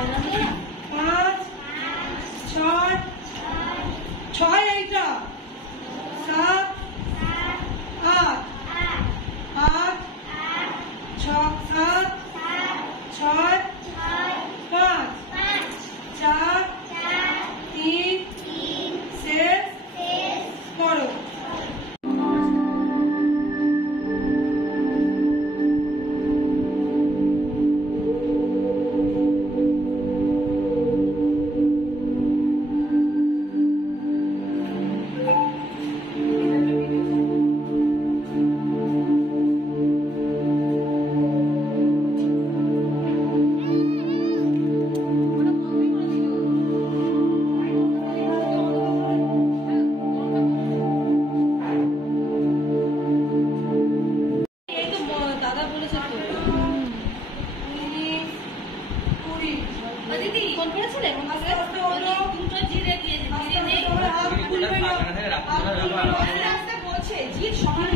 5 6 6 এইটা 7 8 8 6 7 6 5 4 3 শেষ করো। জিৎ সকালে